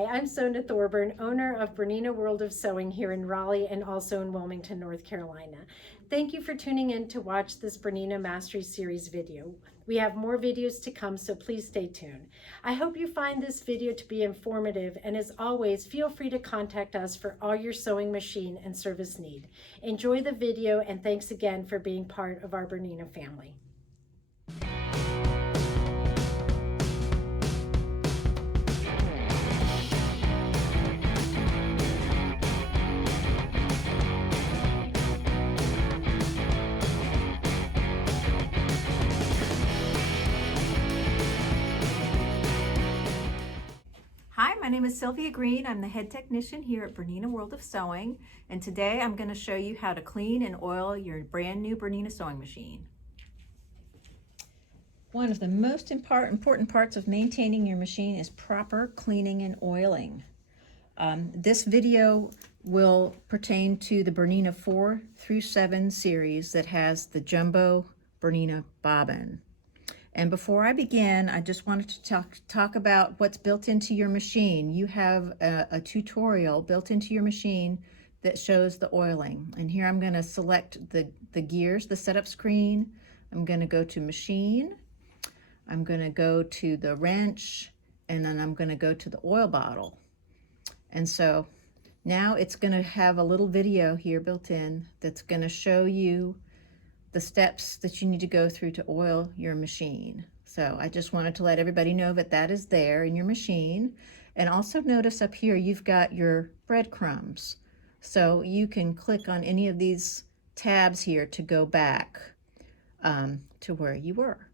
Hi, I'm Sonda Thorburn, owner of Bernina World of Sewing here in Raleigh and also in Wilmington, North Carolina. Thank you for tuning in to watch this Bernina Mastery Series video. We have more videos to come, so please stay tuned. I hope you find this video to be informative, and as always, feel free to contact us for all your sewing machine and service need. Enjoy the video, and thanks again for being part of our Bernina family. Hi, my name is Sylvia Green. I'm the head technician here at Bernina World of Sewing, and today I'm going to show you how to clean and oil your brand new Bernina sewing machine. One of the most important parts of maintaining your machine is proper cleaning and oiling. This video will pertain to the Bernina 4 through 7 series that has the jumbo Bernina bobbin. And before I begin, I just wanted to talk about what's built into your machine. You have a tutorial built into your machine that shows the oiling. And here I'm going to select the gears, the setup screen. I'm going to go to machine. I'm going to go to the wrench, and then I'm going to go to the oil bottle. And so now it's going to have a little video here built in that's going to show you the steps that you need to go through to oil your machine. So I just wanted to let everybody know that that is there in your machine. And also notice up here you've got your breadcrumbs. So you can click on any of these tabs here to go back to where you were.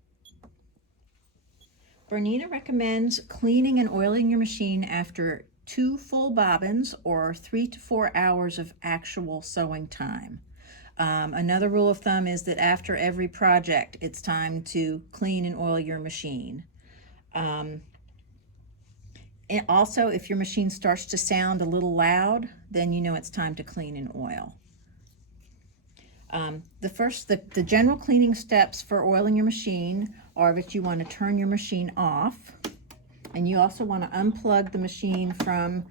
Bernina recommends cleaning and oiling your machine after 2 full bobbins or 3 to 4 hours of actual sewing time. Another rule of thumb is that after every project, it's time to clean and oil your machine. And also, if your machine starts to sound a little loud, then you know it's time to clean and oil. The general cleaning steps for oiling your machine are that you want to turn your machine off, and you also want to unplug the machine from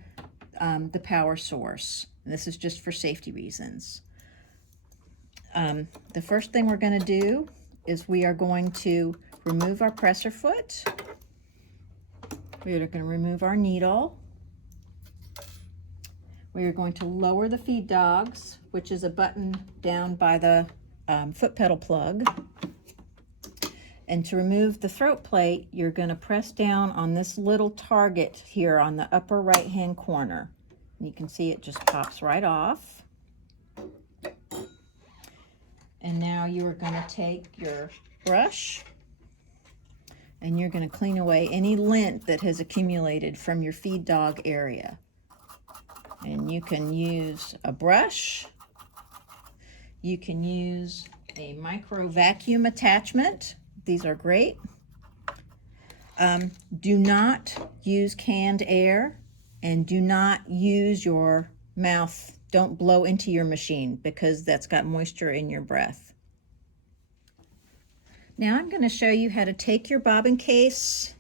the power source. And this is just for safety reasons. The first thing we're going to do is we are going to remove our presser foot. We are going to remove our needle. We are going to lower the feed dogs, which is a button down by the foot pedal plug. And to remove the throat plate, you're going to press down on this little target here on the upper right hand corner. And you can see it just pops right off. And now you are going to take your brush and you're going to clean away any lint that has accumulated from your feed dog area. And you can use a brush. You can use a micro vacuum attachment. These are great. Do not use canned air, and do not use your mouth. Don't blow into your machine because that's got moisture in your breath. Now I'm going to show you how to take your bobbin case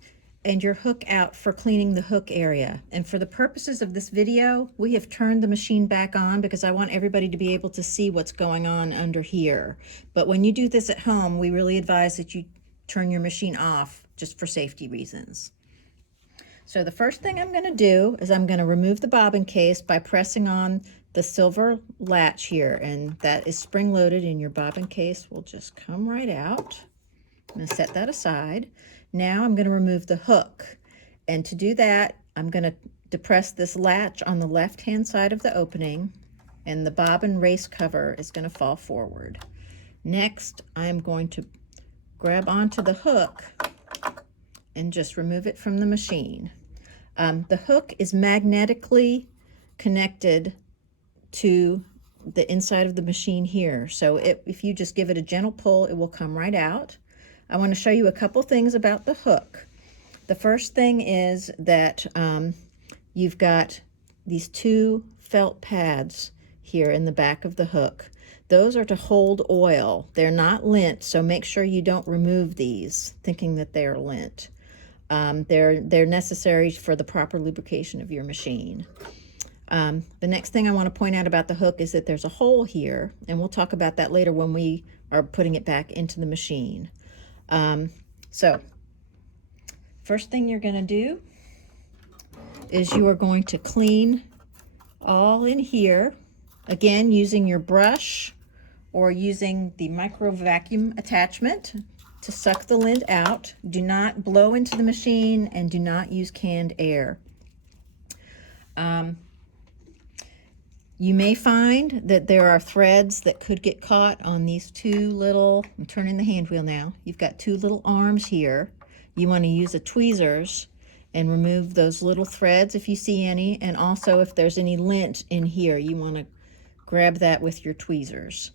and your hook out for cleaning the hook area. And for the purposes of this video, we have turned the machine back on because I want everybody to be able to see what's going on under here. But when you do this at home, we really advise that you turn your machine off just for safety reasons. So the first thing I'm going to do is I'm going to remove the bobbin case by pressing on the silver latch here, and that is spring-loaded, and your bobbin case will just come right out. I'm going to set that aside. Now I'm going to remove the hook, and to do that I'm going to depress this latch on the left-hand side of the opening, and the bobbin race cover is going to fall forward. Next I'm going to grab onto the hook and just remove it from the machine. The hook is magnetically connected to the inside of the machine here. So if you just give it a gentle pull, it will come right out. I want to show you a couple things about the hook. The first thing is that you've got these 2 felt pads here in the back of the hook. Those are to hold oil. They're not lint, so make sure you don't remove these thinking that they are lint. They're necessary for the proper lubrication of your machine. The next thing I want to point out about the hook is that there's a hole here, and we'll talk about that later when we are putting it back into the machine. So first thing you're going to do is you are going to clean all in here, again using your brush or using the micro vacuum attachment to suck the lint out. Do not blow into the machine and do not use canned air. You may find that there are threads that could get caught on these two little, I'm turning the hand wheel now, you've got two little arms here. You want to use a tweezers and remove those little threads if you see any, and also if there's any lint in here, you want to grab that with your tweezers.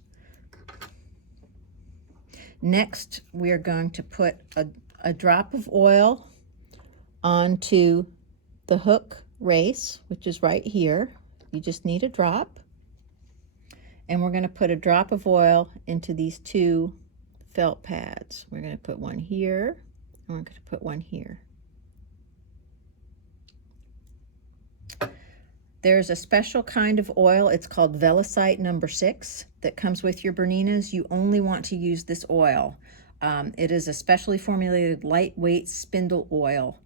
Next, we are going to put a drop of oil onto the hook race, which is right here. You just need a drop. And we're going to put a drop of oil into these two felt pads. We're going to put one here, and we're going to put one here. There's a special kind of oil, it's called Velicite number 6, that comes with your Berninas. You only want to use this oil. It is a specially formulated lightweight spindle oil.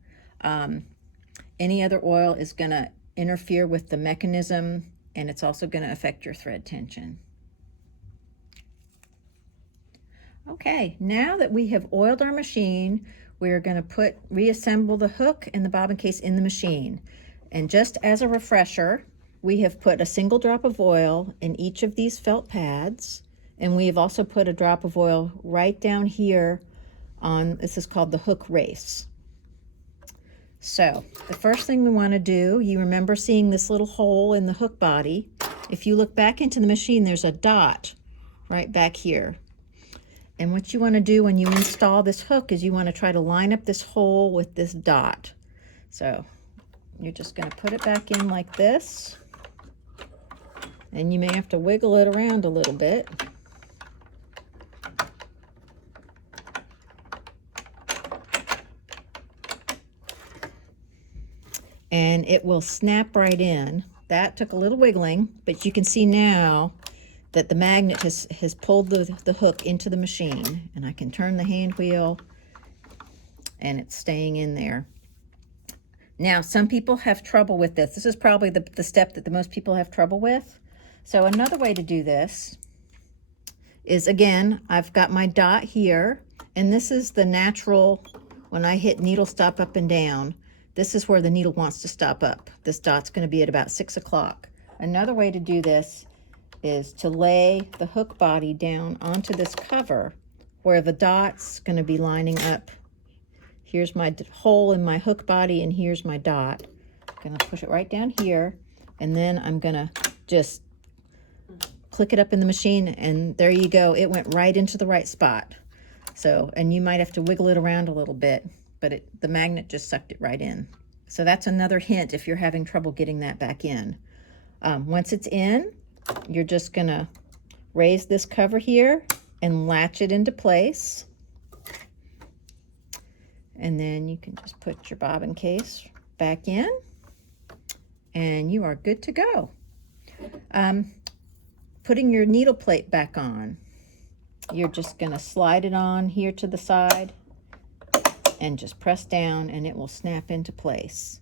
Any other oil is going to interfere with the mechanism, and it's also going to affect your thread tension. Okay, now that we have oiled our machine, we're going to reassemble the hook and the bobbin case in the machine. And just as a refresher, we have put a single drop of oil in each of these felt pads, and we have also put a drop of oil right down here on, this is called the hook race. So the first thing we want to do, you remember seeing this little hole in the hook body. If you look back into the machine, there's a dot right back here. And what you want to do when you install this hook is you want to try to line up this hole with this dot. So you're just going to put it back in like this. And you may have to wiggle it around a little bit. And it will snap right in. That took a little wiggling, but you can see now that the magnet has pulled the hook into the machine. And I can turn the hand wheel and it's staying in there. Now, some people have trouble with this. This is probably the step that the most people have trouble with. So another way to do this is, again, I've got my dot here, and this is the natural, when I hit needle stop up and down, this is where the needle wants to stop up. This dot's going to be at about 6 o'clock. Another way to do this is to lay the hook body down onto this cover where the dot's going to be lining up. Here's my hole in my hook body, and here's my dot. I'm going to push it right down here, and then I'm going to just click it up in the machine, and there you go. It went right into the right spot. So, and you might have to wiggle it around a little bit, but the magnet just sucked it right in. So that's another hint if you're having trouble getting that back in. Once it's in, you're just going to raise this cover here and latch it into place. And then you can just put your bobbin case back in, and you are good to go. Putting your needle plate back on, you're just going to slide it on here to the side and just press down, and it will snap into place.